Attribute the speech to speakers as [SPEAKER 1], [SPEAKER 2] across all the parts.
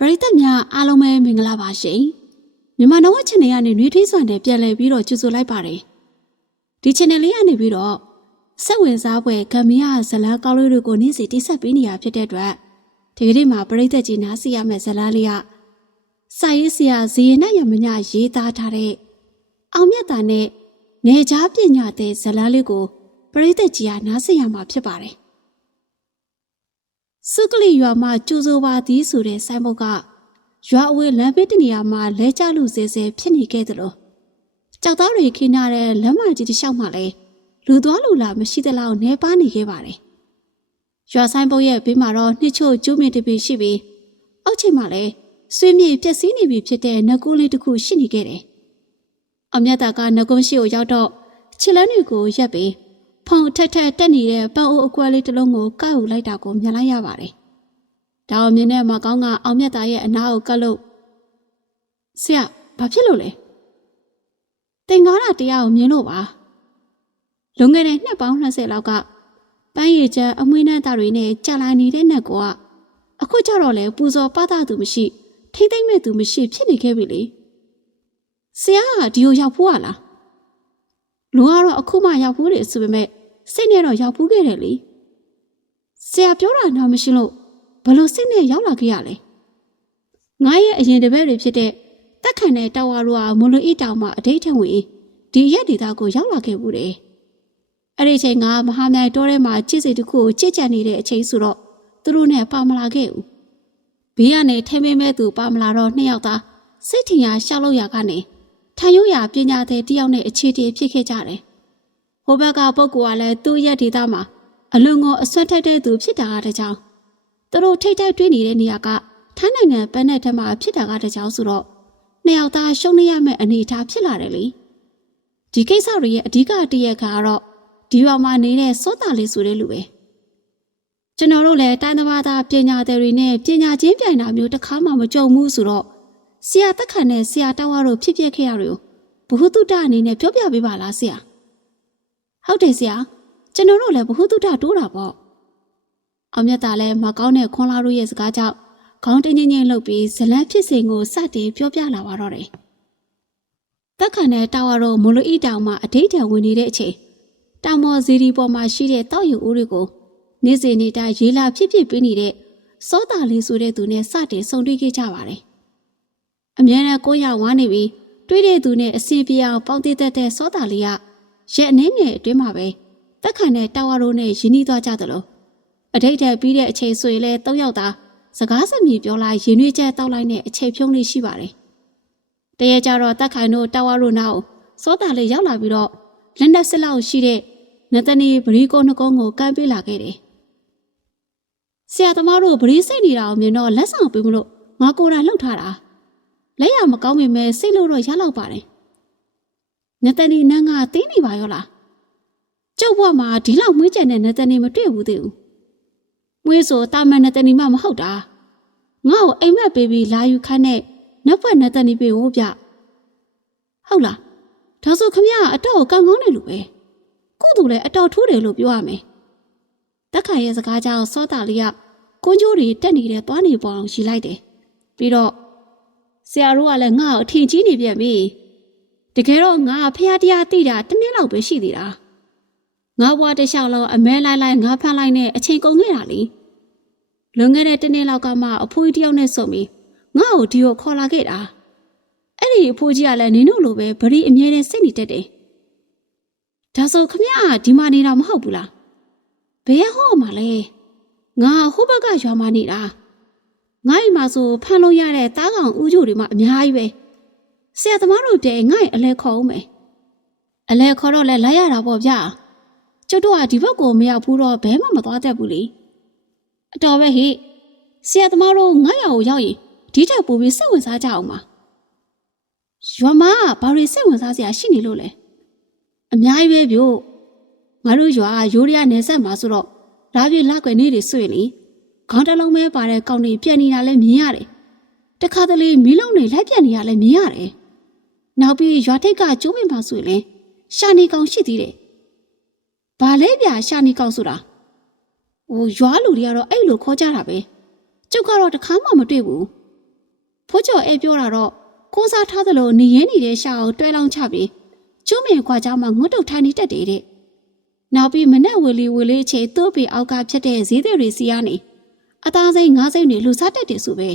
[SPEAKER 1] ပရိသတ်များအားလုံးပဲမင်္ဂလာပါရှင်မြန်မာနိုင်ငံ channel ကနေနှွေးထွေးစွာနဲ့ပြန်လည်ပြီးတော့ကြိုဆိုလိုက်ပါတယ်ဒီ channel လေးကနေပြီးတော့စက်ဝင်စားပွဲဂမ်မီယာဇလန်းကောင်းလေးတွေကိုနေ့စဉ်တိဆက်ပေးနေရဖြစ်တဲ့အတွက်ဒီကနေ့မှာပရိသတ်ကြီးနားစီရမယ့်ဇလန်းလေးကစာရေးဆရာဇေယနရမညရေးသားထားတဲ့အောင်မြတ်တာနဲ့နေကြားပညာတဲ့ဇလန်းလေးကိုပရိသတ်ကြီးကနားဆင်ရမှာဖြစ်ပါတယ် စုကလီရွာမှာကျူဆိုပါသည်ဆိုတဲ့ဆိုင်းဘုတ်ကရွာအဝေးလမ်းဘေးတနေရာမှာလဲကျလူစဲစဲဖြစ်နေခဲ့သလိုကြောက်သားတွေခင်းထားတဲ့လမ်းမကြီးတစ်လျှောက်မှာလဲလူသွားလူလာမရှိသလောက်နေပါနေခဲ့ပါတယ်။ရွာဆိုင်ဘုတ်ရဲ့ဘေးမှာတော့နှစ်ချို့ကျူးမြင့်တပင်ရှိပြီးအောက်ချိန်မှာလဲဆွေးမြေ့ပျက်စီးနေပြီဖြစ်တဲ့နဂိုးလေးတစ်ခုရှိနေခဲ့တယ်။အမြတ်တာကနဂုံးရှိကိုရောက်တော့ခြေလန်းတွေကိုရက်ပြီး ဖုံထက်ထက်တက်နေတဲ့ပန်းအိုးအကွက်လေးတစ်လုံးကိုကောက်ယူလိုက်တာကိုမြင်လိုက်ရပါတယ်။ဒါအောင်မြင်တဲ့မကောင်းကအောင်မြတ်တာရဲ့အနားကိုကတ်လို့ဆရာဘာဖြစ်လို့လဲ။တင်ကားတာတရားကိုမြင်လို့ပါ။လွန်ခဲ့တဲ့နှစ်ပေါင်း20လောက်ကပန်းရည်ချမ်းအမွှေးနှံသားတွေနဲ့ကြာလာနေတဲ့နတ်ကအခုကျတော့လေပူဇော်ပသသူမရှိထိမ့်သိမ့်မဲ့သူမရှိဖြစ်နေခဲ့ပြီလေ။ဆရာကဒီကိုရောက်ဖို့လား။လူကတော့အခုမှရောက်ဘူးလေဆိုပေမဲ့ စိတ်နဲ့တော့ရောက်ဘူးခဲ့တယ်လေဆရာပြောတာနားမရှိလို့ဘလို့စိတ်နဲ့ရောက်လာခဲ့ရလဲငါရဲ့အရင်တပည့်တွေဖြစ်တဲ့တက်ခန်တဲ့တာဝါတို့ကမလွန်ဤတောင်မှအဋိဋ္ဌံဝင်ဒီရက်ဒေတာကိုရောက်လာခဲ့ဘူးတယ်အဲ့ဒီအချိန်ကမဟာမြိုင်တောထဲမှာကြည့်စိတ်တစ်ခုကိုကြည့်ကြံနေတဲ့အချိန်ဆိုတော့သူတို့နဲ့ပါမလာခဲ့ဘူးဘေးကနေထဲမင်းမဲ့သူပါမလာတော့နှစ်ယောက်သားစိတ်ထင်ရရှောက်လို့ရကနေထန်ရိုးရာပညာသည်တယောက်နဲ့အခြေတည်ဖြစ်ခဲ့ကြတယ်။ ဟိုဘက်ကပုဂ္ဂိုလ်ကလည်းသူ့ရဲ့ဒေသမှာအလွန်ကိုအဆွတ်ထက်တဲ့သူဖြစ်တာကတကြောင်သူတို့ထိတ်တိုက်တွေ့နေတဲ့နေရာကထိုင်းနိုင်ငံပန်းနဲ့ထက်မှာဖြစ်တာကတကြောင်ဆိုတော့နှစ်ယောက်သားရှုံးနေရမယ့်အနေအထားဖြစ်လာတယ်လေ။ဒီကိစ္စတွေရဲ့အဓိကတည့်ရက်ကတော့ဒီရွာမှာနေတဲ့စောတာလေးဆိုတဲ့လူပဲ။ကျွန်တော်တို့လည်းတိုင်းသမားသားပညာသည်တွေနဲ့ပညာချင်းပြိုင်တာမျိုးတစ်ခါမှမကြုံဘူးဆိုတော့ဆရာတက်ခန်နဲ့ဆရာတောင်းရတို့ဖြစ်ဖြစ်ခဲ့ရတွေကိုဘ ഹു တုတအနေနဲ့ပြောပြပေးပါလားဆရာ ဟုတ်တယ်ဆရာကျွန်တော်တို့လည်းဘ ഹു တုတတိုးတာပေါ့အောင်မြတ်တာလည်းမကောင်းတဲ့ခွန်လာတို့ရဲ့စကားကြောင့်ခေါင်းတင်းချင်းချင်းလှုပ်ပြီးဇလန်းဖြစ်စဉ်ကိုစတင်ပြောပြလာပါတော့တယ်တက်ခန်နဲ့တောင်းရတို့မလိုဤတောင်မှာအထိတ်တံဝင်နေတဲ့အချိန်တောင်မော်ဇီဒီပေါ်မှာရှိတဲ့တောက်ယူဦးတွေကိုနေ့စဉ်နေ့တိုင်းရေးလာဖြစ်ဖြစ်ပေးနေတဲ့စောတာလေးဆိုတဲ့သူနဲ့စတင်ဆုံတွေ့ခဲ့ကြပါတယ်အမြဲတမ်းကိုရဝါနေပြီးတွေးတဲ့သူနဲ့အစီပြေအောင်ပေါင်းတည်တတ်တဲ့စောတာလေးက ရက်အနေငယ်အတွင်းမှာပဲတက်ခန်နဲ့တာဝါရိုနဲ့ရင်းနှီးသွားကြသလိုအထိတ်တက်ပြီးတဲ့အချိန်ဆိုရင်လည်း၃ယောက်သားစကားစမြည်ပြောလိုက်ရင်နှွေးချက်တောက်လိုက်နဲ့အချိန်ဖြုံးလေးရှိပါတယ်။တရေကြတော့တက်ခိုင်တို့တာဝါရိုနောက်စောတာလေးရောက်လာပြီးတော့လက်နက်စစ်လောက်ရှိတဲ့နတနီဗရီကိုနှကုံးကိုကမ်းပေးလာခဲ့တယ်။ဆရာသမားတို့ဗရီစိတ်နေတာကိုမြင်တော့လက်ဆောင်ပေးမလို့ငါကိုယ်တိုင်လှုပ်ထားတာ။လက်ရမကောင်းပေမဲ့စိတ်လို့တော့ရလောက်ပါတယ်။ နတနီနန်းကတင်းနေပါရောလား။ကျုပ်ဘဝမှာဒီလောက်မွေးကြံတဲ့နတနီမတွေ့ဘူးသေးဘူး။မွေးဆိုတာမန်နတနီမှမဟုတ်တာ။ငါ့ကိုအိမ်မက်ပေးပြီးလာယူခန်းနဲ့နက်ဖက်နတနီပေးဖို့ဗျ။ဟုတ်လား။ဒါဆိုခမရအတော့ကိုကောင်းကောင်းတယ်လို့ပဲ။ကို့သူလည်းအတော်ထိုးတယ်လို့ပြောရမယ်။တက်ခိုင်ရဲ့စကားကြောင့်စောတာလေးကကွန်းကျိုးတွေတက်နေတဲ့သွားနေပေါ်အောင်ရီလိုက်တယ်။ပြီးတော့ဆရာတို့ကလည်းငါ့ကိုအထင်ကြီးနေပြန်ပြီ တကယ်တော့ငါဖះတရားသိတာတစ်နှစ်လောက်ပဲရှိသေးတာငါဘွားတစ်လျှောက်လုံးအမဲလိုက်လိုက်ငါဖမ်းလိုက်နဲ့အချိန်ကုန်ခဲ့တာလေလွန်ခဲ့တဲ့တစ်နှစ်လောက်ကမှအဖိုးကြီးတယောက်နဲ့ဆုံပြီးငါ့ကိုဒီကိုခေါ်လာခဲ့တာအဲ့ဒီအဖိုးကြီးကလည်းနင်တို့လိုပဲဗရီအမြဲတမ်းစိတ်နေတတ်တယ်ဒါဆိုခမရကဒီမှာနေတာမဟုတ်ဘူးလားဘယ်ရဟောမှာလဲငါဟိုဘက်ကရွာမှာနေတာငါ့အိမ်မှာဆိုဖမ်းလို့ရတဲ့တားကောင်ဦးချိုတွေမှအများကြီးပဲ ဆရာသမားတို့ပြေငါ့အိမ်အလဲခေါ်အောင်မယ်အလဲခေါ်တော့လဲလိုက်ရတာပေါ့ဗျာကျုပ်တို့ကဒီဘက်ကိုမရောက်ဘူးတော့ဘဲမှမသွားတတ်ဘူးလေအတော်ပဲဟိဆရာသမားတို့ငါ့ရွာကိုရောက်ရင်ဒီထက်ပိုပြီးစိတ်ဝင်စားကြအောင်ပါရွာမှာဘာတွေစိတ်ဝင်စားစရာရှိနေလို့လဲအများကြီးပဲဗျို့ငါတို့ရွာရိုးရနယ်ဆက်မှာဆိုတော့လာပြေလာကွယ်နေတွေဆွေလေခေါင်းတစ်လုံးပဲပါတဲ့ကောင်းတွေပြက်နေတာလည်းမြင်ရတယ်။တခါတလေမီးလုံးတွေလိုက်ပြက်နေတာလည်းမြင်ရတယ်။ နောက်ပြီးရွာထိပ်ကကျိုးပင်ပါဆိုရင်လည်းရှာနေကောင်ရှိသေးတယ်။ဘာလဲဗျာရှာနေကောင်ဆိုတာ။ဟိုရွာလူတွေကတော့အဲ့လိုခေါ်ကြတာပဲ။ကျုပ်ကတော့တခါမှမတွေ့ဘူးဖိုးကျော်အဲပြောတာတော့ကိုးစားထားသလိုနေရင်းနေတဲ့ရှာကိုတွဲလောင်းချပြီးကျုံးမြင်ခွာကြမှာငွတ်တုတ်ထိုင်နေတတ်တယ်တဲ့နောက်ပြီးမနဲ့ဝေလီဝေလေးအချိန်သူ့ပေအောက်ကဖြစ်တဲ့ဈေးတွေတွေစီကနေအသားစိမ့်ငါးစိမ့်တွေလူစားတတ်တယ်ဆိုပဲ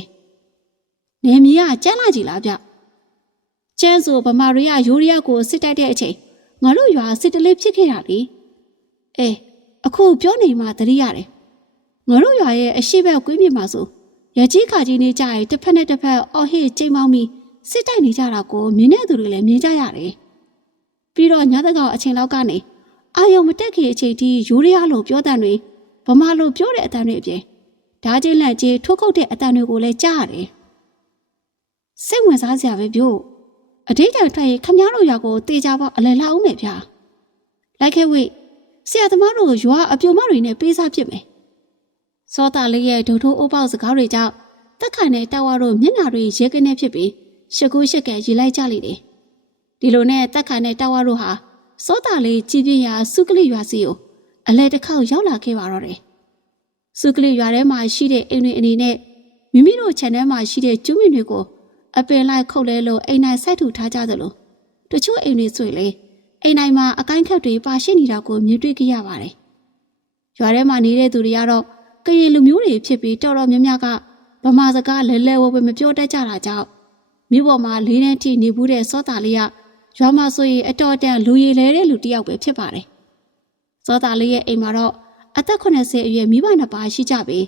[SPEAKER 1] နေမီကကြမ်းလာကြည်လားဗျ ကျန်းဆိုဗမာရီယာယူရီးယားကိုစစ်တိုက်တဲ့အချိန်ငါတို့ရွာစစ်တလေးဖြစ်ခဲ့တာလေအဲအခုပြောနေမှသတိရတယ်ငါတို့ရွာရဲ့အရှိဘက်ကွင်းပြမှာဆိုရကြီးခါကြီးနေကြရင်တစ်ဖက်နဲ့တစ်ဖက်အော်ဟစ်ချိန်မောင်းပြီးစစ်တိုက်နေကြတာကိုမြင်တဲ့သူတွေလည်းမြင်ကြရတယ်ပြီးတော့ညသကောင်အချိန်လောက်ကနေအာယုံမတက်ခင်အချိန်ထိယူရီးယားလို့ပြောတဲ့တွေဗမာလို့ပြောတဲ့အတန်တွေအပြင်ဓာချင်းလန့်ကြီးထိုးခုတ်တဲ့အတန်တွေကိုလည်းကြားရတယ်စိတ်ဝင်စားစရာပဲပြော အတိတ်တိုင်ထွက်ရင်ခမည်းတော်ရွာကိုတေချာပေါအလယ်လာအောင်မယ်ဗျာလိုက်ခဲ့ဝိဆရာသမားတို့ရွာအပြုံမတွေနဲ့ပေးစားဖြစ်မယ်စောတာလေးရဲ့ဒုံထိုးအိုးပေါက်စကားတွေကြောင့်တက်ခိုင်နဲ့တောက်ဝါတို့မျက်နှာတွေရဲကနေဖြစ်ပြီးရှကူးရှက်ကရေလိုက်ကြလိမ့်တယ်ဒီလိုနဲ့တက်ခိုင်နဲ့တောက်ဝါတို့ဟာစောတာလေးကြည်ပြင်းရာစုကလိရွာစီကိုအလဲတစ်ခေါက်ရောက်လာခဲ့ပါတော့တယ်စုကလိရွာထဲမှာရှိတဲ့အိမ်တွေအနေနဲ့မိမိတို့ခြံထဲမှာရှိတဲ့ကျူးမြင့်တွေကို အပင်လိုက်ခုတ်လဲလို့အိမ်နိုင်စိုက်ထူထားကြသလိုတချို့အိမ်တွေဆိုရင်လေအိမ်နိုင်မှာအကိုင်းခက်တွေပါရှိနေတာကိုမြင်တွေ့ကြရပါတယ်။ရွာထဲမှာနေတဲ့သူတွေကတော့ကရင်လူမျိုးတွေဖြစ်ပြီးတော်တော်များများကဗမာစကားလဲလဲဝဲဝဲမပြောတတ်ကြတာကြောင့်မြို့ပေါ်မှာလေးနဲ့ထိနေဘူးတဲ့စောတာလေးကရွာမှာဆိုရင်အတော်တန်လူရည်လဲတဲ့လူတစ်ယောက်ပဲဖြစ်ပါတယ်။စောတာလေးရဲ့အိမ်မှာတော့အသက်80အရွယ်မိဘနှစ်ပါးရှိကြပြီး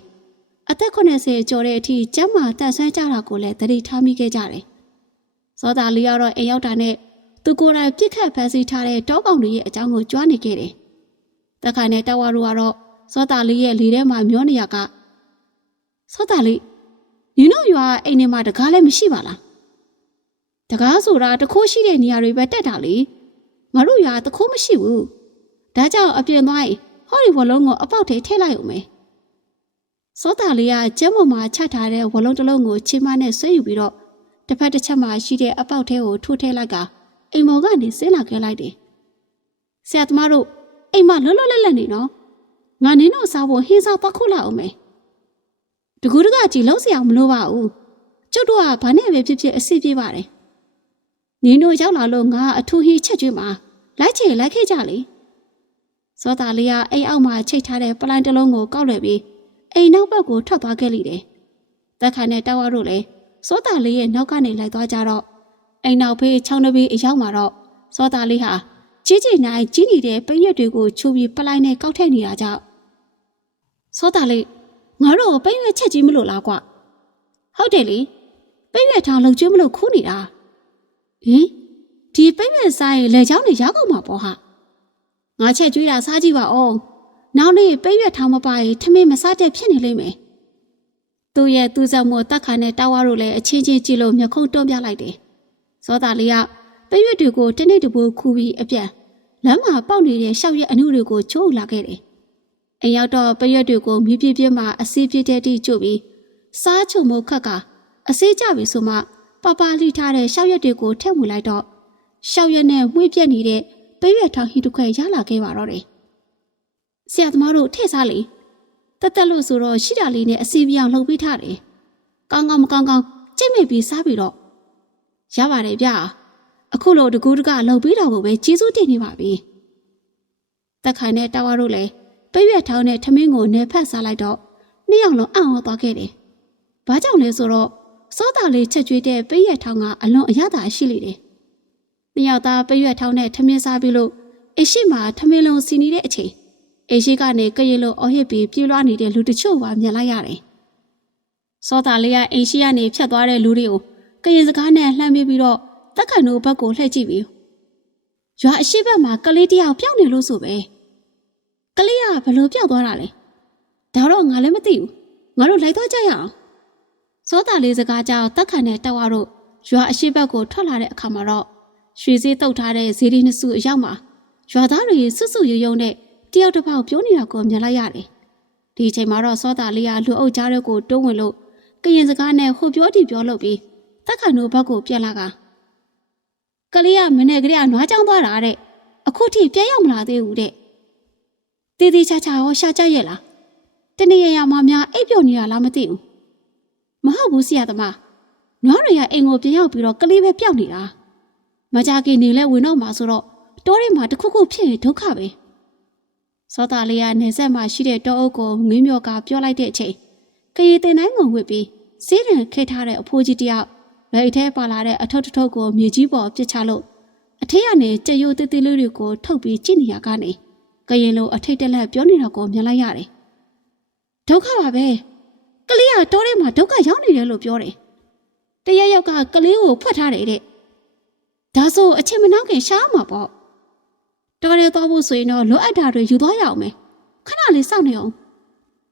[SPEAKER 1] အသက်80ကျော်တဲ့အထိကျမ်းမာတက်ဆွမ်းကြတာကိုလည်းသတိထားမိခဲ့ကြတယ်။စောတာလေးကတော့အိမ်ရောက်တာနဲ့သူကိုယ်တိုင်ပြစ်ခတ်ဖမ်းဆီးထားတဲ့တောကောင်တွေရဲ့အကြောင်းကိုကြွားနေခဲ့တယ်။တခါနဲ့တဝါတို့ကတော့စောတာလေးရဲ့လေထဲမှာမျောနေရကစောတာလေးညီတို့ရွာအိမ်ထဲမှာတကားလည်းမရှိပါလား။တကားဆိုတာတခိုးရှိတဲ့နေရာတွေပဲတက်တာလေ။ငါတို့ရွာတခိုးမရှိဘူး။ဒါကြောင့်အပြင်သွားရင်ဟောဒီဝလုံးကိုအပေါက်ထဲထည့်လိုက်ဦးမယ်။ စောတာလေးကကျမ်းပေါ်မှာချထားတဲ့ဝလုံးတစ်လုံးကိုချင်းမနဲ့ဆွဲယူပြီးတော့တစ်ဖက်တစ်ချက်မှာရှိတဲ့အပေါက်ထဲကိုထိုးထည့်လိုက်ကအိမ်မော်ကနေဆင်းလာခဲ့လိုက်တယ်။ဆရာသမားတို့အိမ်မလွတ်လွတ်လပ်လပ်နေနော်။ငါနင်းတို့စားဖို့ဟင်းစားပတ်ခုလာအောင်မယ်။တကူတကကြည်လုံးစရာမလိုပါဘူး။ကျုပ်တို့ကဘာနဲ့ပဲဖြစ်ဖြစ်အစ်ပြေးပါတယ်။နင်းတို့ရောက်လာလို့ငါအထူးဟင်းချက်ကျွေးမှာလိုက်ချေလိုက်ခဲ့ကြလေ။စောတာလေးကအိမ်အောက်မှာချိတ်ထားတဲ့ပလိုင်းတစ်လုံးကိုကောက်လွယ်ပြီး အိမ်နောက်ဘက်ကိုထွက်သွားခဲ့လိမ့်တယ်။တက်ခါနဲ့တောက်ဝါတို့လည်းစောတာလေးရဲ့နောက်ကနေလိုက်သွားကြတော့အိမ်နောက်ဖေးချောင်းတစ်ပီးအရောက်မှာတော့စောတာလေးဟာကြီးကြီးနိုင်ကြီးနေတဲ့ပိရွက်တွေကိုချိုးပြီးပလိုက်နဲ့ကောက်ထည့်နေတာကြောင့်စောတာလေးငါတို့ပိရွက်ချက်ကြီးမလို့လားကွဟုတ်တယ်လေပိရွက်ထောင်လုံကျွေးမလို့ခူးနေတာဟင်ဒီပိရွက်စားရင်လေချောင်းတွေရောက်ကုန်မှာပေါ့ဟာငါချက်ကျွေးတာစားကြည့်ပါဦး နောက်နေ့ပိရွက်ထောင်မပါရင်ထမင်းမစားတဲ့ဖြစ်နေလိမ့်မယ်သူ့ရဲ့သူ့ဆောင်မတက်ခါနဲ့တာဝါတို့လည်းအချင်းချင်းကြည့်လို့မျက်ခုံးတွန်းပြလိုက်တယ်စောတာလေးကပိရွက်တွေကိုတနေ့တပိုးခူပြီးအပြန်လမ်းမှာပေါက်နေတဲ့ရှောက်ရဲ့အနုတွေကိုချိုးလာခဲ့တယ်။အိမ်ရောက်တော့ပိရွက်တွေကိုမြပြပြပြမှအစီးပြတဲ့တိကျုပ်ပြီးစားချုံမခက်ကအစေးကြပြီဆိုမှပပလိထားတဲ့ရှောက်ရက်တွေကိုထည့်ဝင်လိုက်တော့ရှောက်ရက်နဲ့မှွေးပြက်နေတဲ့ပိရွက်ထောင်ဟီတစ်ခွဲရလာခဲ့ပါတော့တယ်။ ဆရာသမားတို့ထည့်စားလေတက်တက်လို့ဆိုတော့ရှိတာလေးနဲ့အစီပြောင်လှုပ်ပေးထားတယ်။ကောင်းကောင်းမကောင်းကောင်းကြိတ်မိပြီးစားပြီးတော့ရပါတယ်ဗျာအခုလိုတကူးတကလှုပ်ပြီးတော့ကိုပဲကျေးဇူးတင်နေပါပြီတက်ခိုင်နဲ့တာဝါတို့လည်းပိရွက်ထောင်းတဲ့ထမင်းကိုနယ်ဖက်စားလိုက်တော့နှစ်ယောက်လုံးအံ့ဩသွားခဲ့တယ်ဘာကြောင့်လဲဆိုတော့စောတာလေးချက်ကျွေးတဲ့ပိရွက်ထောင်းကအလွန်အရသာရှိလေတယ်နှစ်ယောက်သားပိရွက်ထောင်းတဲ့ထမင်းစားပြီးလို့အရှိမှာထမင်းလုံးစီနေတဲ့အချိန် အရှိကနေကရင်လိုအော်ဟစ်ပြီးပြေးလွှားနေတဲ့လူတချို့ပါမြင်လိုက်ရတယ်စောတာလေးကအိမ်ရှိကနေဖြတ်သွားတဲ့လူတွေကိုကရင်စကားနဲ့လှမ်းပြပြီးတော့တက်ခိုင်တို့ဘက်ကိုလှည့်ကြည့်ပြီးရွာအရှိဘက်မှာကလေးတယောက်ပျောက်နေလို့ဆိုပဲကလေးကဘလို့ပျောက်သွားတာလဲဒါတော့ငါလည်းမသိဘူးငါတို့လိုက်သွားကြရအောင်စောတာလေးစကားကြောင့်တက်ခိုင်နဲ့တက်ဝါတို့ရွာအရှိဘက်ကိုထွက်လာတဲ့အခါမှာတော့ရွှေစည်းတုတ်ထားတဲ့ဇီဒီနှစ်စုအရောက်မှာရွာသားတွေစွတ်စွတ်ရုံရုံနဲ့ တယောက်တစ်ပေါက်ပြောနေတာကိုမြင်လိုက်ရတယ်ဒီအချိန်မှာတော့စောတာလေးကလူအုပ်ကြားတွေကိုတွန်းဝင်လို့ကရင်စကားနဲ့ဟိုပြောတီပြောလို့ပြီးတက်ခိုင်တို့ဘက်ကိုပြက်လာကကလေးကမနေ့ကလေးကနွားကြောင်းသွားတာတဲ့အခုထိပြည့်ရောက်မလာသေးဘူးတဲ့တေးသေးချာချာရောရှာကြရဲ့လားတနေ့ရရမှများအိပ်ပျော်နေတာလားမသိဘူးမဟုတ်ဘူးဆရာသမားနွားတွေကအိမ်ကိုပြန်ရောက်ပြီးတော့ကလေးပဲပျောက်နေတာမကြခင်နေလဲဝင်တော့မှာဆိုတော့တောထဲမှာတစ်ခုခုဖြစ်ရင်ဒုက္ခပဲ စောသားလေးကနေဆက်မှာရှိတဲ့တောအုပ်ကိုငင်းမြော်ကပြောလိုက်တဲ့အချိန်ကရီတင်တိုင်းကိုဝစ်ပြီးစေးတံခဲထားတဲ့အဖိုးကြီးတယောက်လက်အထဲပါလာတဲ့အထုပ်တစ်ထုပ်ကိုမြေကြီးပေါ်ပစ်ချလို့အထက်ကနေကြက်ရိုးသေးသေးလေးတွေကိုထုတ်ပြီးကြည့်နေရကနေကရင်လိုအထိတ်တက်လက်ပြောနေတာကိုမြင်လိုက်ရတယ်ဒုက္ခပါပဲကလေးကတောထဲမှာဒုက္ခရောက်နေတယ်လို့ပြောတယ်တရက်ယောက်ကကလေးကိုဖွက်ထားတယ်တဲ့ဒါဆိုအချိန်မနှောင်းခင်ရှားမှာပေါ့ တော်ရဲသွားဖို့ဆိုရင်တော့လိုအပ်တာတွေယူသွားရအောင်မယ်ခဏလေးစောင့်နေအောင်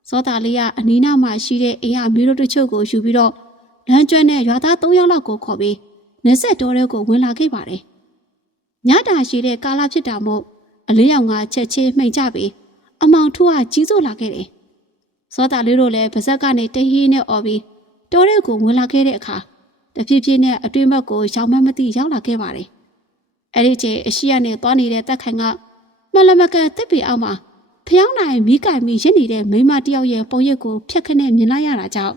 [SPEAKER 1] စောတာလေးကအနီးနားမှာရှိတဲ့အိမ်ကမီးတို့တချို့ကိုယူပြီးတော့လမ်းကျွမ်းတဲ့ရွာသား၃ယောက်လောက်ကိုခေါ်ပြီးနေဆက်တော်ရဲကိုဝင်လာခဲ့ပါတယ်ညတာရှိတဲ့ကာလဖြစ်တာမို့အလေးရောင်ကချက်ချင်းမှိန်ကြပြီးအမောင်ထူးကကြီးစိုးလာခဲ့တယ်စောတာလေးတို့လည်းပါဇက်ကနေတဟီးနဲ့អော်ပြီးတော်ရဲကိုဝင်လာခဲ့တဲ့အခါတဖြည်းဖြည်းနဲ့အတွင်းဘက်ကိုရောင်မမသိရောက်လာခဲ့ပါတယ် အဲ့ဒီချိန်အရှိရနဲ့သွားနေတဲ့တက်ခိုင်ကမလမကန်တစ်ပီအောင်မှာဖျောင်းနိုင်မိကိုင်မိရစ်နေတဲ့မိန်းမတယောက်ရဲ့ပုံရိပ်ကိုဖြတ်ခနဲ့မြင်လိုက်ရတာကြောင့်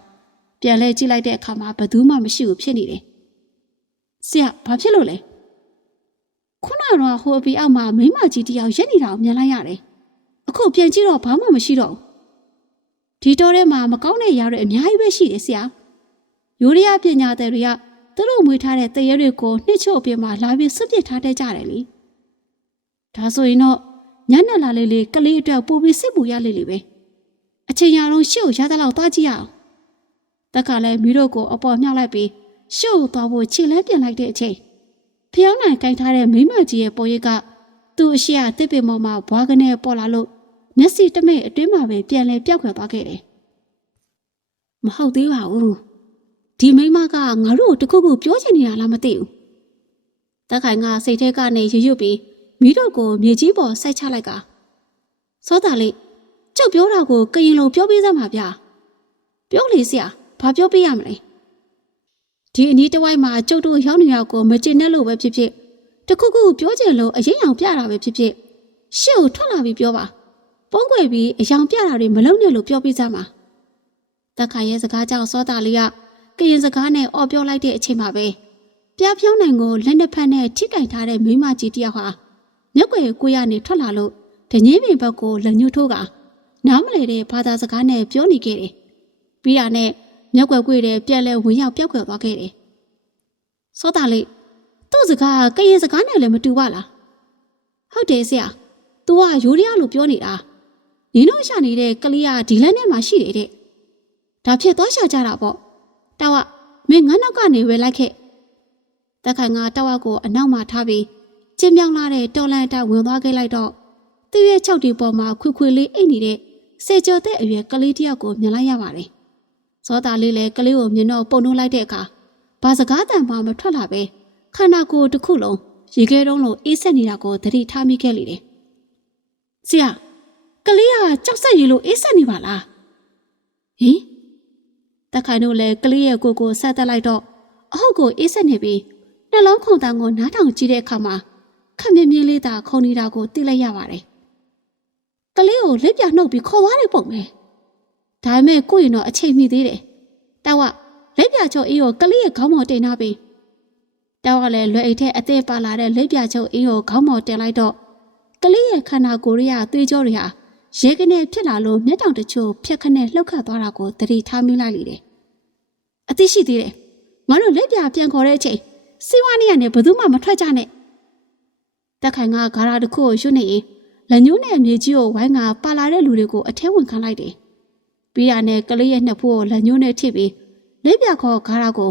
[SPEAKER 1] ပြန်လဲကြည့်လိုက်တဲ့အခါမှာဘယ်သူမှမရှိဘူးဖြစ်နေတယ်။ဆရာဘာဖြစ်လို့လဲ။ခုနကတော့ဟိုအပီအောက်မှာမိန်းမကြီးတယောက်ရက်နေတာကိုမြင်လိုက်ရတယ်။အခုပြန်ကြည့်တော့ဘာမှမရှိတော့ဘူး။ဒီတော့ထဲမှာမကောင်းတဲ့ຢာတွေအများကြီးပဲရှိတယ်ဆရာ။ယူရီးယားပညာသည်တွေက သူတို့မွေးထားတဲ့တရေတွေကိုနှစ်ချို့အပြင်မှာလာပြီးစွန့်ပစ်ထားတတ်ကြတယ်လေ။ဒါဆိုရင်တော့ညနေလာလေးလေးကလေးအတွက်ပူပြီးစစ်ပူရလေးလေးပဲ။အချိန်ရတော့ရှေ့ကိုရတဲ့လောက်သွားကြည့်ရအောင်။တက်ကလည်းမိတို့ကိုအပေါ်မြောက်လိုက်ပြီးရှေ့ကိုသွားဖို့ခြေလဲပြန်လိုက်တဲ့အချိန်ဖျောင်းနိုင်ကင်ထားတဲ့မိမကြီးရဲ့ပုံရိပ်ကသူ့အရှိအတစ်ပင်ပေါ်မှာဘွားကနေပေါ်လာလို့မျက်စိတမိတ်အတွင်းမှာပဲပြန်လဲပြောက်ခွယ်သွားခဲ့တယ်။မဟုတ်သေးပါဘူး။ ဒီမိမကငါတို့ကိုတခုခုပြောချင်နေတာလားမသိဘူး။တက်ခိုင်ကစိတ်ထဲကနေရရွတ်ပြီးမိတို့ကိုမြေကြီးပေါ်စိုက်ချလိုက်ကစောတာလေးကျုပ်ပြောတာကိုကရင်လိုပြောပေးစမ်းပါဗျာပြောလေဆရာဘာပြောပေးရမလဲဒီအနီးတစ်ဝိုက်မှာကျုပ်တို့ရောက်နေရောက်ကိုမကျင်တဲ့လို့ပဲဖြစ်ဖြစ်တခုခုပြောချင်လို့အရင်အောင်ပြတာပဲဖြစ်ဖြစ်ရှေ့ကိုထွက်လာပြီးပြောပါပုံးကွယ်ပြီးအယောင်ပြတာတွေမလုံးနဲ့လို့ပြောပေးစမ်းပါတက်ခိုင်ရဲ့စကားကြောင့်စောတာလေးက ကရင်စကားနဲ့အော်ပြောလိုက်တဲ့အချိန်မှာပဲပြားဖြောင်းနိုင်ကိုလက်နှစ်ဖက်နဲ့ထိကင်ထားတဲ့မိမကြီးတယောက်ဟာမျက်ွယ်ကိုရနေထွက်လာလို့ဒငင်းပင်ဘက်ကိုလက်ညှိုးထိုးကနားမလဲတဲ့ဘာသာစကားနဲ့ပြောနေခဲ့တယ်။ပြီးတာနဲ့မျက်ွယ်ကိုတဲ့ပြန်လဲဝင်ရောက်ပြောက်ခွယ်သွားခဲ့တယ်။စောတာလေးသူ့စကားကရင်စကားနဲ့လည်းမတူပါလား။ဟုတ်တယ်ဆရာ။ तू ကရိုးရလို့ပြောနေတာ။နင်းတို့ရှာနေတဲ့ကလေးကဒီလက်နဲ့မှရှိတယ်တဲ့။ဒါဖြစ်သွားရှာကြတာပေါ့။ တောက်မင်းငန်းနောက်ကနေဝယ်လိုက်ခဲ့။တက်ခိုင်ကတောက်ကိုအနောက်မှာထားပြီးကျင်းပြောင်းလာတဲ့တော်လန်တာဝင်သွားခဲ့လိုက်တော့သူ့ရဲ့၆တီပေါ်မှာခွေခွေလေးအိတ်နေတဲ့စေကျော်တဲ့အရွယ်ကလေးတယောက်ကိုမြင်လိုက်ရပါတယ်။ဇောတာလေးလည်းကလေးကိုမြင်တော့ပုံနှိုးလိုက်တဲ့အခါဘာစကားတန်မှမထွက်လာပဲခန္ဓာကိုယ်တစ်ခုလုံးရေခဲတုံးလိုအေးဆက်နေတာကိုသတိထားမိခဲ့လေတယ်။ဆရာကလေးကကြောက်ဆက်ရည်လို့အေးဆက်နေပါလား။ဟင် တခိုင်တို့လည်းကလေးရဲ့ကိုယ်ကိုဆက်တက်လိုက်တော့အဟုတ်ကိုအေးဆက်နေပြီးနှလုံးခုန်တန်းကိုနားထောင်ကြည့်တဲ့အခါမှာခက်မြင်းမြင်းလေးသာခုန်နေတာကိုသိလိုက်ရပါတယ်။ကလေးကိုလက်ပြနှုတ်ပြီးခေါ်သွားတဲ့ပုံပဲ။ဒါပေမဲ့ကိုယ့်ရင်တော့အချိန်မီသေးတယ်။တောက်ကလက်ပြချုပ်အေးကိုကလေးရဲ့ခေါင်းပေါ်တင်ထားပြီးတောက်ကလည်းလွယ်အိတ်ထဲအသေးပါလာတဲ့လက်ပြချုပ်အေးကိုခေါင်းပေါ်တင်လိုက်တော့ကလေးရဲ့ခန္ဓာကိုယ်ရဲ့သွေးကြောတွေဟာရေကနေဖြစ်လာလို့မျက်တောင်တချို့ဖြက်ခနဲ့လှုပ်ခတ်သွားတာကိုသတိထားမိလိုက်လေတယ်။ အသိရှိသေးတယ်။ငါတို့လက်ပြပြန်ခေါ်တဲ့အချိန်စီဝါနေရနဲ့ဘယ်သူမှမထွက်ကြနဲ့တက်ခိုင်ကဂါရာတစ်ခုကိုရွတ်နေရင်လက်ညှိုးနဲ့မြေကြီးကိုဝိုင်းကပါလာတဲ့လူတွေကိုအထဲဝင်ခံလိုက်တယ်ပြီးရနဲ့ကလေးရဲ့နှစ်ဖူးကိုလက်ညှိုးနဲ့ထိပြီးလက်ပြခေါ်ဂါရာကို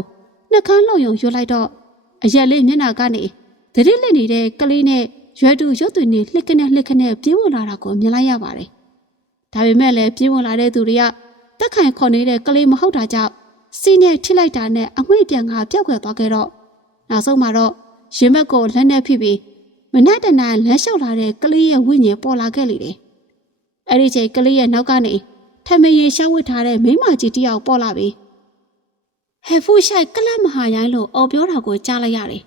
[SPEAKER 1] နှက်ခမ်းလုံယုံရွတ်လိုက်တော့အရက်လေးမျက်နှာကနေတတိလစ်နေတဲ့ကလေးနဲ့ရွယ်တူရွတ်သွင်းနေလှစ်ခနဲ့လှစ်ခနဲ့ပြေးဝင်လာတာကိုမြင်လိုက်ရပါတယ်ဒါပေမဲ့လည်းပြေးဝင်လာတဲ့သူတွေကတက်ခိုင်ခေါ်နေတဲ့ကလေးမဟုတ်တာကြောင့် စီးနဲ့ထိလိုက်တာနဲ့အငွေ့ပြန်ကပြောက်ခွဲသွားခဲ့တော့နောက်ဆုံးမှာတော့ရင်ဘက်ကိုလက်နဲ့ဖိပြီးမနက်တနာလမ်းလျှောက်လာတဲ့ကလေးရဲ့ဝိညာဉ်ပေါ်လာခဲ့လေတယ်။အဲ့ဒီချိန်ကလေးရဲ့နောက်ကနေထမရင်ရှောက်ဝစ်ထားတဲ့မိမကြီးတယောက်ပေါ်လာပြီးဟဲဖူရှိုက်ကလတ်မဟာရိုင်းလို့အော်ပြောတာကိုကြားလိုက်ရတယ်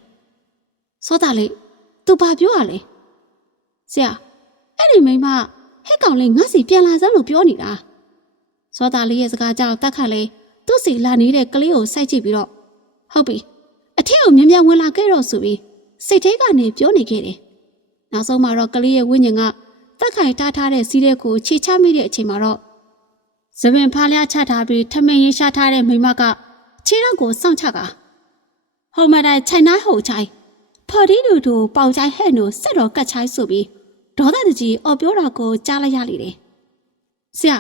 [SPEAKER 1] ။စောတာလေးသူဘာပြောရလဲ။ဆရာအဲ့ဒီမိမဟက်ကောင်လေးငါစီပြန်လာစမ်းလို့ပြောနေတာ။စောတာလေးရဲ့စကားကြောင့်တက်ခတ်လေး သူ့စီလာနေတဲ့ကလေးကိုစိုက်ကြည့်ပြီးတော့ဟုတ်ပြီအထက်ကိုမြင်မြန်ဝင်လာခဲ့တော့ဆိုပြီးစိတ်ထဲကနေပြောနေခဲ့တယ်။နောက်ဆုံးမှာတော့ကလေးရဲ့ဝိညာဉ်ကတက်ခိုင်တားထားတဲ့စီးတဲ့ကိုခြေချမိတဲ့အချိန်မှာတော့သပင်ဖားလျားချထားပြီးထမင်းရေးရှာထားတဲ့မိမကခြေထောက်ကိုစောင့်ချကာဟိုမတိုင်ခြိုင်နှိုင်းဟိုချိုင်ဖော်ဒီလူတို့ပေါင်ချိုင်ဟဲ့နိုဆက်တော်ကတ်ချိုင်ဆိုပြီးဒေါသတကြီးအော်ပြောတာကိုကြားလိုက်ရလေတယ်။ဆရာ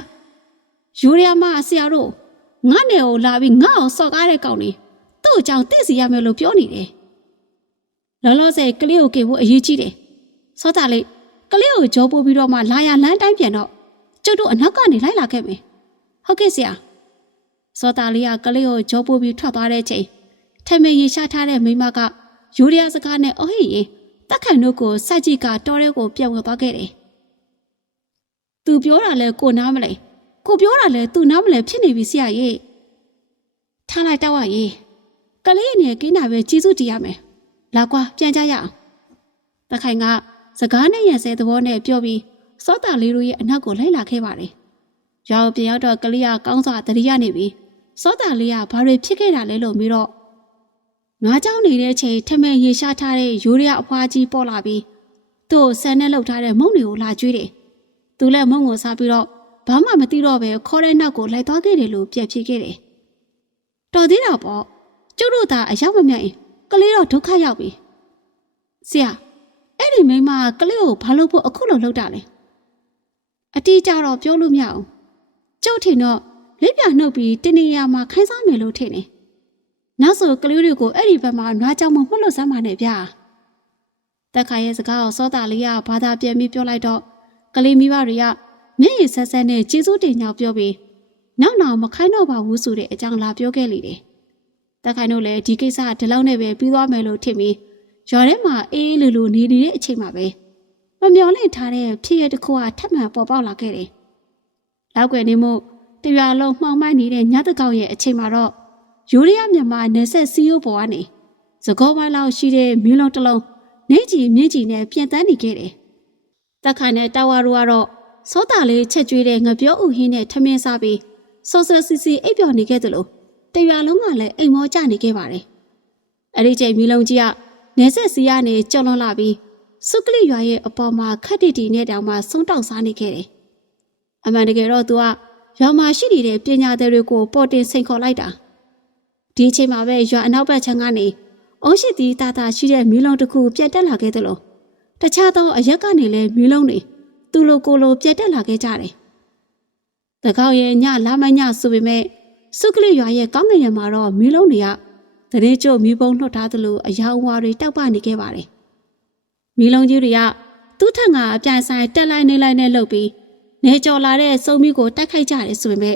[SPEAKER 1] ယူရီယာမဆရာတို့ ငါနယ်ကိုလာပြီးငါ့အောင်စော်ကားတဲ့ကောင်လေးသူ့အကြောင်းသိစီရမယ်လို့ပြောနေတယ်လောလောဆယ်ကလေးကိုကေဖို့အရေးကြီးတယ်စောတာလေးကလေးကိုကြောပိုးပြီးတော့မှလာရလမ်းတိုင်းပြန်တော့ကျုပ်တို့အနောက်ကနေလိုက်လာခဲ့မယ်ဟုတ်ကဲ့ဆရာစောတာလေးကကလေးကိုကြောပိုးပြီးထွက်သွားတဲ့ချိန်ထမင်းရေရှားထားတဲ့မိမကယူရီယာစကားနဲ့အော်ဟစ်ရင်တက်ခိုင်တို့ကိုစိုက်ကြည့်ကတော်ရဲကိုပြက်ဝင်သွားခဲ့တယ်သူပြောတာလဲကိုနားမလဲ ကိုပြောတာလဲသူနားမလဲဖြစ်နေပြီဆရာကြီးထားလိုက်တော့ရည်ကလေးအနေကင်းတာပဲကြီးစုတည်ရမယ်လာကွာပြန်ကြရအောင်တက်ခိုင်ကစကားနဲ့ရန်ဆဲသဘောနဲ့ပြောပြီးစောတာလေးတို့ရဲ့အနောက်ကိုလိုက်လာခဲ့ပါတယ်ရောက်ပြန်ရောက်တော့ကလေးကကောင်းစွာတတိယနေပြီးစောတာလေးကဘာတွေဖြစ်ခဲ့တာလဲလို့မေးတော့ငါးကြောင်နေတဲ့ချိန်ထမင်းရေရှားထားတဲ့ရိုးရအဖွားကြီးပေါ်လာပြီးသူ့ကိုဆန်နဲ့လှုပ်ထားတဲ့မုံတွေကိုလာကျွေးတယ်သူလည်းမုံကိုစားပြီးတော့ ဘာမှမသိတော့ပဲခေါ်တဲ့နောက်ကိုလိုက်သွားခဲ့တယ်လို့ပြက်ဖြစ်ခဲ့တယ်တော်သေးတာပေါ့ကျုပ်တို့သာအရောက်မမြတ်ရင်ကလေးတော့ဒုက္ခရောက်ပြီဆရာအဲ့ဒီမိန်းမကလေးကိုဘာလို့ဖို့အခုလိုလှုပ်တာလဲအတီးကြတော့ပြောလို့မရအောင်ကျုပ်ထင်တော့လက်ပြနှုတ်ပြီးတနေရာမှာခိုင်းစားမယ်လို့ထင်တယ်နောက်ဆိုကလေးတွေကိုအဲ့ဒီဘက်မှာနွားကြောင်မမှတ်လို့စမ်းပါနဲ့ဗျာတက်ခါရဲ့စကားကိုစောတာလေးကဘာသာပြန်ပြီးပြောလိုက်တော့ကလေးမိဘတွေက မျက်ရည်ဆက်ဆက်နဲ့ကျေးဇူးတင်ကြောင်းပြောပြီးနောက်နောက်မခိုင်းတော့ပါဘူးဆိုတဲ့အကြောင်းလာပြောခဲ့လေတယ်တက်ခိုင်တို့လည်းဒီကိစ္စဒီလောက်နဲ့ပဲပြီးသွားမယ်လို့ထင်ပြီးရွာထဲမှာအေးအေးလူလူနေနေတဲ့အချိန်မှာပဲမမျော်လင့်ထားတဲ့ဖြစ်ရတစ်ခုကထပ်မံပေါ်ပေါက်လာခဲ့တယ်။လောက်ွယ်နေမှုတရွာလုံးမှောင်မိုက်နေတဲ့ညတကောင်ရဲ့အချိန်မှာတော့ယူရီးယားမြန်မာနယ်ဆက်စီယိုပေါ်ကနေသကောပိုင်းလောက်ရှိတဲ့မီးလုံးတစ်လုံးနေကြီးမြင့်ကြီးနဲ့ပြင်တန်းနေခဲ့တယ်။တက်ခိုင်နဲ့တာဝါတို့ကတော့ စောတာလေးချက်ကျွေးတဲ့ငပြောဥဟင်းနဲ့ထမင်းစားပြီးစောဆစီစီအိပ်ပျော်နေခဲ့သလိုတရွာလုံးကလည်းအိမ်မောကျနေခဲ့ပါတယ်။အဲ့ဒီချိန်မီးလုံးကြီးကနေဆက်စီကနေကြော်လွန်လာပြီးစုကလိရွာရဲ့အပေါ်မှာခက်တီတီနဲ့တောင်မှဆုံးတောက်စားနေခဲ့တယ်။အမှန်တကယ်တော့သူကရွာမှာရှိနေတဲ့ပညာသည်တွေကိုပေါ်တင်စိန်ခေါ်လိုက်တာ။ဒီအချိန်မှာပဲရွာအနောက်ဘက်ခြမ်းကနေအုံးရှိသည်တာတာရှိတဲ့မီးလုံးတစ်ခုပြတ်တက်လာခဲ့သလိုတခြားသောအရက်ကနေလည်းမီးလုံးတွေ သူ့လိုကိုလိုပြတ်တက်လာခဲ့ကြတယ်။တကောက်ရဲ့ညလာမညဆိုပေမဲ့စုကလိရွာရဲ့ကောင်းကင်ရံမှာတော့မီးလုံးတွေကတရေကျို့မီးပုံလွှတ်ထားသလိုအယောင်ဝါတွေတောက်ပနေခဲ့ပါတယ်။မီးလုံးကြီးတွေကသူ့ထက်ကအပြိုင်ဆိုင်တက်လိုက်နေလိုက်နဲ့လှုပ်ပြီးနေကြော်လာတဲ့စုံမီးကိုတိုက်ခိုက်ကြတယ်ဆိုပေမဲ့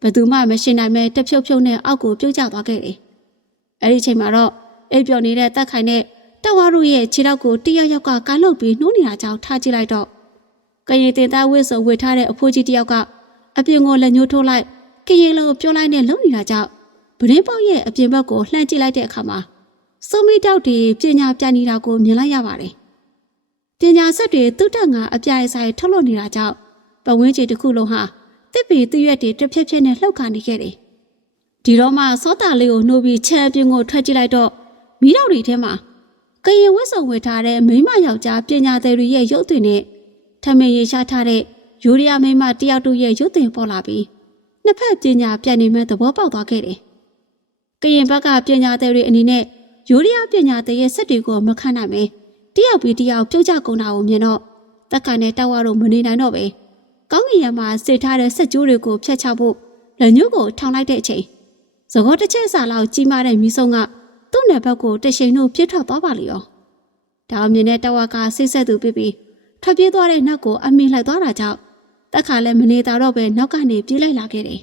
[SPEAKER 1] ဘယ်သူမှမရှင်းနိုင်မဲ့တဖြုတ်ဖြုတ်နဲ့အောက်ကိုပြုတ်ကျသွားခဲ့တယ်။အဲဒီချိန်မှာတော့အိပ်ပျော်နေတဲ့တက်ခိုင်နဲ့တက်ဝါတို့ရဲ့ခြေထောက်ကိုတယောက်ယောက်ကကာလုတ်ပြီးနှိုးနေတာကြောင့်ထားကြည့်လိုက်တော့ ကရင်တင်သားဝစ်စုံဝစ်ထားတဲ့အဖိုးကြီးတယောက်ကအပြင်ကိုလက်ညှိုးထိုးလိုက်ကရင်လုံးပြောလိုက်နဲ့လုံနေတာကြောင့်ဗရင်းပေါက်ရဲ့အပြင်ဘက်ကိုလှမ်းကြည့်လိုက်တဲ့အခါမှာစုံမီတောက်တွေပညာပြနေတာကိုမြင်လိုက်ရပါတယ်။ပညာဆက်တွေတုတ်တက်ငါအပြိုင်ဆိုင်ထုတ်လွှတ်နေတာကြောင့်ပဝင်းကြီးတစ်ခုလုံးဟာတစ်ပီတရွက်တွေတစ်ဖြက်ဖြက်နဲ့လှုပ်ခါနေခဲ့တယ်။ဒီတော့မှစောတာလေးကိုနှိုးပြီးချဲအပြင်ကိုထွက်ကြည့်လိုက်တော့မိတော့တွေထဲမှာကရင်ဝတ်စုံဝတ်ထားတဲ့မိမယောက်ျားပညာသည်တွေရဲ့ရုပ်သွင်းနဲ့ ထမင်းရေရှားထားတဲ့ယူရီးယားမိမတယောက်တို့ရဲ့ရုပ်သွင်းပေါ်လာပြီးနှစ်ဖက်ပညာပြတ်နေမဲ့သဘောပေါက်သွားခဲ့တယ်။ကရင်ဘက်ကပညာသည်တွေအနေနဲ့ယူရီးယားပညာသည်ရဲ့စက်တွေကိုမခံနိုင်ပဲတယောက်ပြီးတယောက်ပြုတ်ကျကုန်တာကိုမြင်တော့တက်ကန်နဲ့တောက်ဝါတို့မနေနိုင်တော့ပဲကောင်းကင်ရံမှာစစ်ထားတဲ့စက်ကြိုးတွေကိုဖျက်ချဖို့လက်ညှိုးကိုထောင်လိုက်တဲ့အချိန်သကောတစ်ချက်စာလောက်ကြီးမားတဲ့မိဆုံးကသူ့နယ်ဘက်ကိုတရှိန်တို့ပြစ်ထွက်သွားပါလေရော။ဒါအမြင်နဲ့တဝါကဆိတ်ဆက်သူပြပြီး ထွက်ပြေးသွားတဲ့နောက်ကိုအမိလိုက်သွားတာကြောင့်တက်ခါလည်းမနေတာတော့ပဲနောက်ကနေပြေးလိုက်လာခဲ့တယ်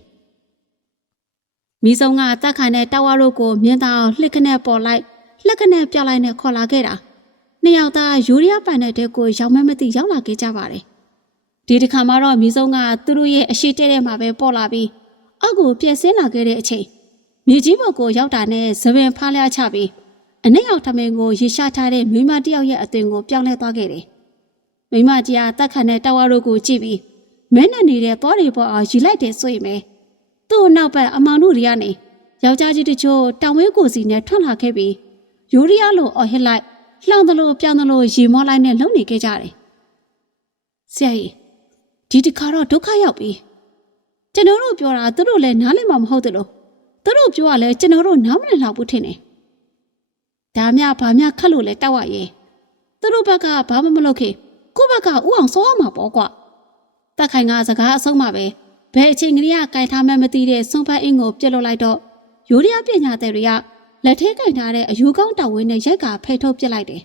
[SPEAKER 1] ။မိဆုံးကတက်ခါနဲ့တဝါတို့ကိုမြင်တာအောင်လှစ်ခနဲ့ပေါ်လိုက်လှက်ခနဲ့ပြောက်လိုက်နဲ့ခေါ်လာခဲ့တာ။နှစ်ယောက်သားယူရီးယားပန်တဲ့တဲကိုရောက်မဲမသိရောက်လာခဲ့ကြပါတယ်။ဒီတစ်ခါမှတော့မိဆုံးကသူတို့ရဲ့အရှိတဲထဲမှာပဲပေါ်လာပြီးအောက်ကိုပြည့်စင်းလာခဲ့တဲ့အချိန်မြေကြီးပေါ်ကိုရောက်တာနဲ့သပင်ဖားလျားချပြီးအနက်ရောက်ထမင်းကိုရေရှားထားတဲ့မိမတယောက်ရဲ့အသွင်ကိုပြောင်းလဲသွားခဲ့တယ်။ မိမကြီးကတက်ခတ်တဲ့တဝါတို့ကိုကြည့်ပြီးမဲနဲ့နေတဲ့သွားတွေပေါ်အောင်ရီလိုက်တယ်ဆိုရင်ပဲသူ့နောက်ဘက်အမောင်တို့တွေကနေယောက်ျားကြီးတချို့တောင်ဝဲကိုစီနဲ့ထွက်လာခဲ့ပြီးယူရီးယားလိုအော်ဟစ်လိုက်လှောင်သလိုပြောင်းသလိုရေမောလိုက်နဲ့လုံနေခဲ့ကြတယ်ဆရာကြီးဒီတစ်ခါတော့ဒုက္ခရောက်ပြီကျွန်တော်တို့ပြောတာသူတို့လည်းနားလည်မှာမဟုတ်တယ်လို့သူတို့ပြောရလဲကျွန်တော်တို့နားမလည်တော့ဘူးထင်တယ်ဒါမြဘာမြခက်လို့လဲတောက်ရရဲ့သူတို့ဘက်ကဘာမှမလုပ်ခဲ့ ကိုယ့်ဘက်ကဥအောင်စောရမှာပေါ့ကွာတက်ခိုင်ကစကားအဆုံးမှာပဲဘယ်အချိန်ကလေးကကြိုင်ထားမှမသိတဲ့စွန်ဖတ်အင်းကိုပြစ်လို့လိုက်တော့ယူရီးယားပညာသည်တွေကလက်ထဲကင်ထားတဲ့အယူကောင်းတောက်ဝင်းနဲ့ရိုက်ကဖိတ်ထုတ်ပစ်လိုက်တယ်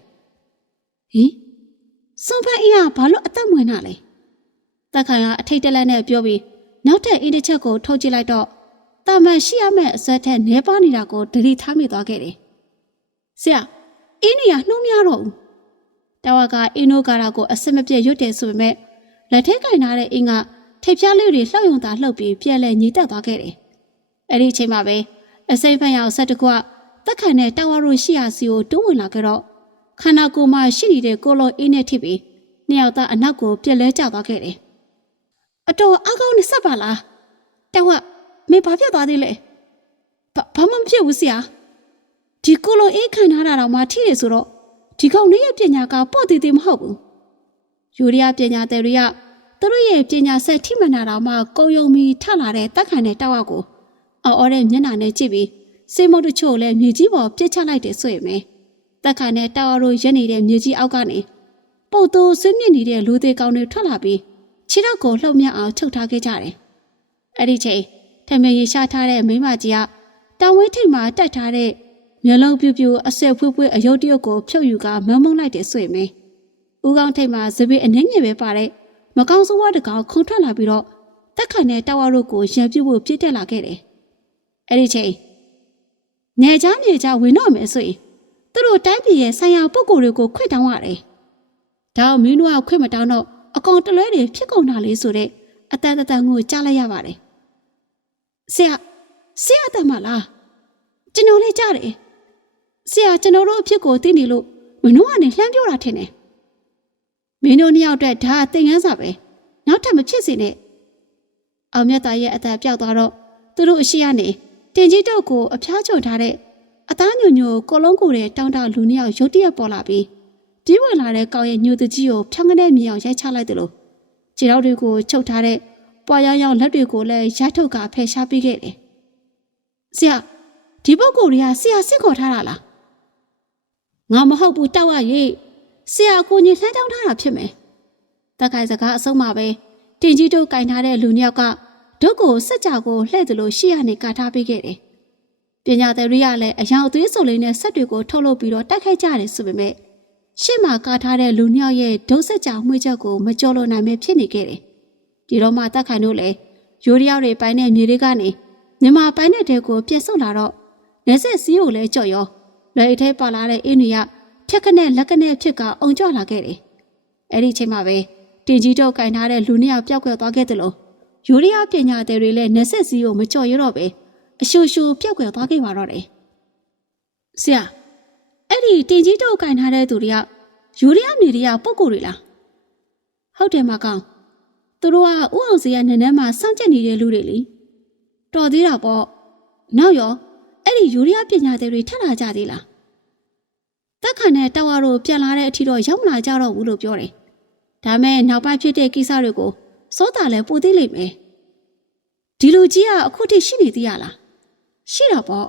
[SPEAKER 1] ဟင်စွန်ဖတ်အင်းကဘာလို့အသက်မွေးနာလဲတက်ခိုင်ကအထိတ်တလက်နဲ့ပြောပြီးနောက်ထပ်အင်းတစ်ချက်ကိုထုတ်ကြည့်လိုက်တော့တာမန်ရှိရမယ့်အစွဲထက်နဲပါနေတာကိုဒတိထားမိသွားခဲ့တယ်ဆရာအင်းနေရနှုံးများတော့ဘူး တဝါကအင်းနိုကာရာကိုအစမပြတ်ရွတ်တယ်ဆိုပေမဲ့လက်ထဲကင်ထားတဲ့အင်းကထိပ်ဖြားလေးတွေလှောက်ယုံသာလှုပ်ပြီးပြက်လဲညီတက်သွားခဲ့တယ်အဲ့ဒီအချိန်မှာပဲအစိမ့်ဖက်ရောက်ဆက်တကွတက်ခံတဲ့တာဝါရိုရှိရာစီကိုတွန်းဝင်လာကြတော့ခန္ဓာကိုယ်မှာရှိနေတဲ့ကိုလိုအင်းနဲ့ထိပ်ပြီးနှစ်ယောက်သားအနောက်ကိုပြက်လဲကျသွားခဲ့တယ်အတော်အကောင်းနဲ့ဆက်ပါလားတောင်ကမင်းဘာဖြစ်သွားသေးလဲဘာဘာမှမဖြစ်ဘူးဆရာဒီကိုလိုအေးခံထားတာတော့မှထိတယ်ဆိုတော့ ဒီကောင်လေးရဲ့ပညာကပေါ့တည်တည်မဟုတ်ဘူးယူရီးယားပညာသည်တွေကသူတို့ရဲ့ပညာဆက်ထိမှန်တာတော့မှကုံယုံပြီးထလာတဲ့တက်ခံတဲ့တောက်ကိုအော်အော်တဲ့မျက်နှာနဲ့ကြည့်ပြီးစေမုတ်တချို့လည်းမြေကြီးပေါ်ပြစ်ချလိုက်တယ်ဆိုရင်ပဲတက်ခံတဲ့တောက်ရိုရက်နေတဲ့မြေကြီးအောက်ကနေပုတ်သိုးဆွေးမြင့်နေတဲ့လူသေးကောင်တွေထွက်လာပြီးခြေထောက်ကိုလှုပ်မြအောင်ချုပ်ထားခဲ့ကြတယ်အဲ့ဒီချိန်ထမင်းရရှာထားတဲ့မိမကြီးကတောင်ဝင်းထိပ်မှာတက်ထားတဲ့ မျက်လုံးပြူပြူအဆက်ဖွေးဖွေးအယုတ်တရုတ်ကိုဖြုတ်ယူကမန်းမုံလိုက်တယ်ဆိုရင်ပဲဦးကောင်းထိပ်မှာစပင်းအနှင်းငယ်ပဲပါတဲ့မကောင်းဆိုးဝါးတကောင်ခုန်ထွက်လာပြီးတော့တက်ခိုင်တဲ့တောက်ဝါတို့ကိုရံပြူဖို့ပြစ်တက်လာခဲ့တယ်အဲ့ဒီချိန်နေချားမြေချားဝင်တော့မယ်ဆိုရင်သူတို့တိုင်းပြည်ရဲ့ဆိုင်ရာပုဂ္ဂိုလ်တွေကိုခွင့်တောင်းရတယ်ဒါအောင်မင်းတို့ကခွင့်မတောင်းတော့အကောင်တလွဲတွေဖြစ်ကုန်တာလေဆိုတဲ့အတန်တန်ကိုကြားလိုက်ရပါတယ်ဆရာဆရာတမလားကျွန်တော်လည်းကြားတယ် ဆရာကျွန်တော်တို့အဖြစ်ကိုသိနေလို့မနှုံးကနေလှမ်းပြောတာထင်တယ်မင်းတို့နှစ်ယောက်အတွက်ဒါအသင်ခန်းစာပဲနောက်ထပ်မဖြစ်စေနဲ့အောင်မြတ်သားရဲ့အသက်ပြောက်သွားတော့သူတို့အရှိကနေတင်ကြီးတော့ကိုအဖျားချုံထားတဲ့အသားညိုညိုကိုလုံးကိုတဲ့တောင်းတလူနှစ်ယောက်ရုတ်တရက်ပေါ်လာပြီးပြေးဝင်လာတဲ့ကောင်ရဲ့ညိုတကြီးကိုဖြောင်းကနေမြေအောင်ရိုက်ချလိုက်တယ်လို့ခြေထောက်တွေကိုချုပ်ထားတဲ့ပွာရောင်ရောင်လက်တွေကိုလည်းရိုက်ထုတ်ကဖယ်ရှားပေးခဲ့တယ်ဆရာဒီပုဂ္ဂိုလ်တွေကဆရာစစ်ခေါ်ထားတာလား ငါမဟုတ်ဘူးတောက်ရရေးဆရာအကိုကြီးလှမ်းတောင်းထားတာဖြစ်မယ်တက်ခိုင်စကားအဆုံးမှာပဲတင်ကြီးတို့ကင်ထားတဲ့လူနှစ်ယောက်ကဒုတ်ကိုစက်ကြကိုလှဲ့သလိုရှေ့ကနေကာထားပေးခဲ့တယ်ပညာသည်ရိယလည်းအယောင်အသွေးစုံလေးနဲ့ဆက်တွေကိုထုတ်လုပ်ပြီးတော့တိုက်ခိုက်ကြတယ်ဆိုပေမဲ့ရှေ့မှာကာထားတဲ့လူနှစ်ယောက်ရဲ့ဒုတ်စက်ကြမှွေးချက်ကိုမကြော်လို့နိုင်မဲဖြစ်နေခဲ့တယ်ဒီတော့မှတက်ခိုင်တို့လည်းယူရီးယားတွေပိုင်းတဲ့မြေတွေကနေမြန်မာပိုင်းတဲ့တဲကိုပြက်ဆုတ်လာတော့နေဆက်စီးကိုလည်းကြော့ရော လွယ်ထဲပါလာတဲ့အင်းကြီးကဖြက်ခနဲ့လက်ကနဲ့ဖြစ်ကအုံကြွလာခဲ့တယ်။အဲ့ဒီချိန်မှာပဲတင်ကြီးတော့ကင်ထားတဲ့လူနှစ်ယောက်ပျောက်ကွယ်သွားခဲ့တယ်လို့ယူရီးယားပညာသည်တွေလည်းနေဆက်စီးကိုမကြော်ရတော့ပဲအရှူရှူပျောက်ကွယ်သွားခဲ့ပါတော့တယ်။ဆရာအဲ့ဒီတင်ကြီးတော့ကင်ထားတဲ့သူတွေကယူရီးယားမြေတွေကပုံကိုယ်တွေလား။ဟုတ်တယ်မကောင်။သူတို့ကဥအောင်စီရဲ့နန်းထဲမှာစောင့်ကြည့်နေတဲ့လူတွေလीတော်သေးတာပေါ့။နောက်ရော အဲ့ဒီယူရီးယားပညာသည်တွေထပ်လာကြသေးလားတက်ခါနဲ့တောက်ဝါတို့ပြန်လာတဲ့အထိတော့ရောက်မလာကြတော့ဘူးလို့ပြောတယ်ဒါမဲ့နောက်ပိုင်းဖြစ်တဲ့ကိစ္စတွေကိုစောတာလည်းပူသိလိမ့်မယ်ဒီလူကြီးကအခုထိရှိနေသေးရလားရှိတော့ပေါ့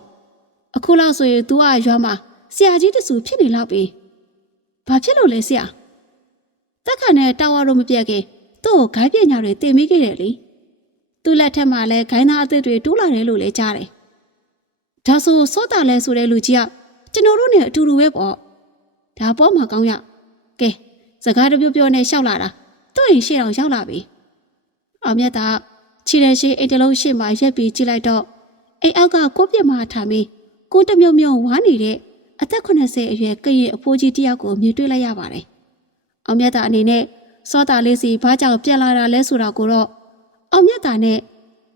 [SPEAKER 1] အခုလောက်ဆိုရင် तू ကရွာမှာဆရာကြီးတဆူဖြစ်နေလောက်ပြီဘာဖြစ်လို့လဲဆရာတက်ခါနဲ့တောက်ဝါတို့မပြတ်ခင်သူ့ကိုဂိုင်းပညာတွေတင်မိခဲ့တယ်လေသူ့လက်ထက်မှာလည်းဂိုင်းသားအသစ်တွေတိုးလာတယ်လို့လည်းကြားတယ် ဒါဆိုစောတာလဲဆိုတဲ့လူကြီးကကျွန်တော်တို့နဲ့အတူတူပဲပေါ့ဒါပေါ့မှာကောင်းရကဲစကားတပြောပြောနဲ့ရှောက်လာတာသူ့ရင်ရှေ့အောင်ရောက်လာပြီအောင်မြတ်တာခြေရရှိအိတ်တလုံးရှေ့မှာရက်ပြီးကြည့်လိုက်တော့အိတ်အောက်ကကိုပြစ်မှာထားပြီးကိုတမြုံမြုံဝါနေတဲ့အသက်80အရွယ်ကရင်အဖိုးကြီးတယောက်ကိုမြင်တွေ့လိုက်ရပါတယ်အောင်မြတ်တာအနေနဲ့စောတာလေးစီဘာကြောင့်ပြန်လာတာလဲဆိုတာကိုတော့အောင်မြတ်တာနဲ့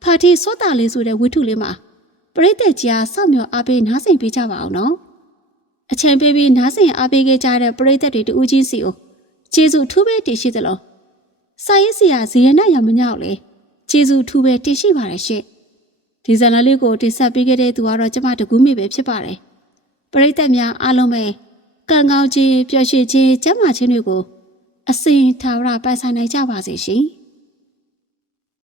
[SPEAKER 1] ဖာတီစောတာလေးဆိုတဲ့ဝိထုလေးမှာ ပရိသတ်ကြီးအားစောင့်မျှော်အားပေးနားဆင်ပေးကြပါအောင်နော်အချိန်ပေးပြီးနားဆင်အားပေးခဲ့ကြတဲ့ပရိသတ်တွေတူးချင်းစီကိုကျေးဇူးထူးပဲတင်ရှိသလိုစာရေးဆရာဇေယနာရမညောက်လေကျေးဇူးထူးပဲတင်ရှိပါတယ်ရှင့်ဒီဇာတ်လေးကိုတင်ဆက်ပေးခဲ့တဲ့သူကတော့ကျမတကူးမိပဲဖြစ်ပါတယ်ပရိသတ်များအားလုံးပဲကံကောင်းခြင်းပျော်ရွှင်ခြင်းကျမ်းမာခြင်းတွေကိုအစဉ်ထာဝရပိုင်ဆိုင်နိုင်ကြပါစေရှင်။